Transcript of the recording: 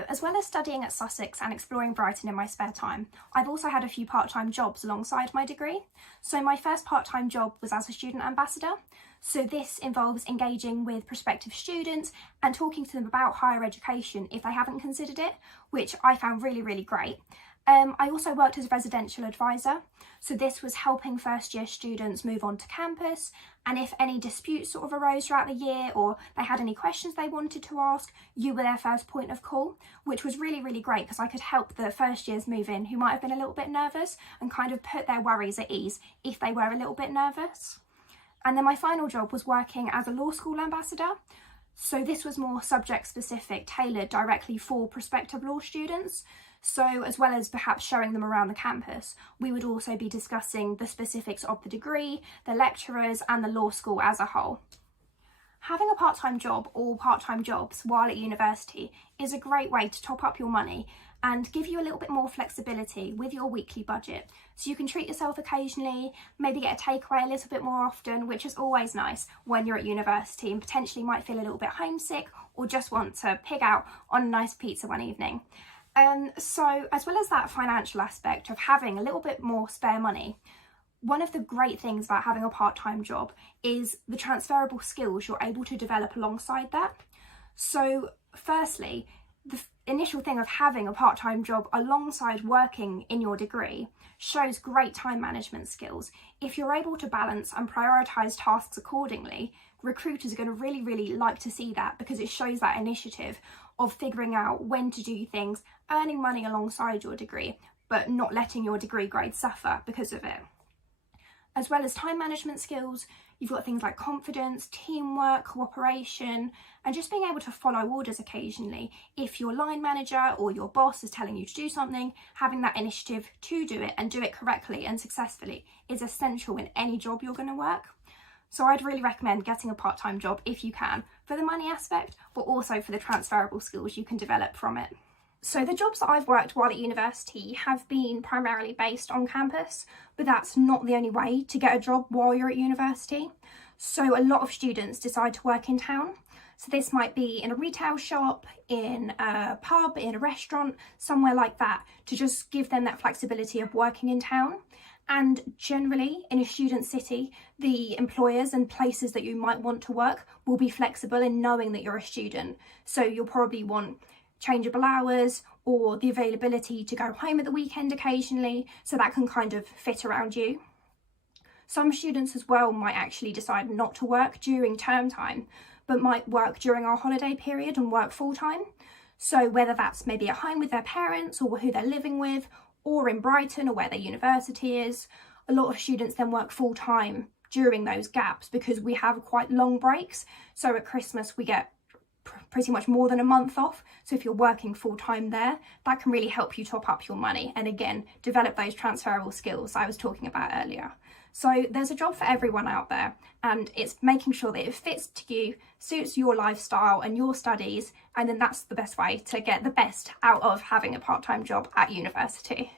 So, as well as studying at Sussex and exploring Brighton in my spare time, I've also had a few part-time jobs alongside my degree. So my first part-time job was as a student ambassador. So this involves engaging with prospective students and talking to them about higher education if they haven't considered it, which I found really, really great. I also worked as a residential advisor, so this was helping first year students move on to campus, and if any disputes sort of arose throughout the year or they had any questions they wanted to ask, you were their first point of call, which was really, really great because I could help the first years move in who might have been a little bit nervous and kind of put their worries at ease if they were a little bit nervous. And then my final job was working as a law school ambassador. So this was more subject specific, tailored directly for prospective law students. So as well as perhaps showing them around the campus, we would also be discussing the specifics of the degree, the lecturers and the law school as a whole. Having a part-time job or part-time jobs while at university is a great way to top up your money and give you a little bit more flexibility with your weekly budget. So you can treat yourself occasionally, maybe get a takeaway a little bit more often, which is always nice when you're at university and potentially might feel a little bit homesick or just want to pig out on a nice pizza one evening. So as well as that financial aspect of having a little bit more spare money, one of the great things about having a part-time job is the transferable skills you're able to develop alongside that. So firstly, the initial thing of having a part-time job alongside working in your degree shows great time management skills. If you're able to balance and prioritise tasks accordingly, recruiters are going to really, really like to see that because it shows that initiative of figuring out when to do things, earning money alongside your degree, but not letting your degree grade suffer because of it. As well as time management skills, you've got things like confidence, teamwork, cooperation, and just being able to follow orders occasionally. If your line manager or your boss is telling you to do something, having that initiative to do it and do it correctly and successfully is essential in any job you're going to work. So I'd really recommend getting a part-time job if you can, for the money aspect, but also for the transferable skills you can develop from it. So the jobs that I've worked while at university have been primarily based on campus, but that's not the only way to get a job while you're at university. So a lot of students decide to work in town. So this might be in a retail shop, in a pub, in a restaurant, somewhere like that, to just give them that flexibility of working in town. And generally in a student city, the employers and places that you might want to work will be flexible in knowing that you're a student. So you'll probably want changeable hours or the availability to go home at the weekend occasionally, so that can kind of fit around you. Some students as well might actually decide not to work during term time, but might work during our holiday period and work full time. So whether that's maybe at home with their parents or who they're living with, or in Brighton or where their university is, a lot of students then work full time during those gaps because we have quite long breaks. So at Christmas we get pretty much more than a month off. So if you're working full time there, that can really help you top up your money and again, develop those transferable skills I was talking about earlier. So there's a job for everyone out there, and it's making sure that it fits to you, suits your lifestyle and your studies, and then that's the best way to get the best out of having a part-time job at university.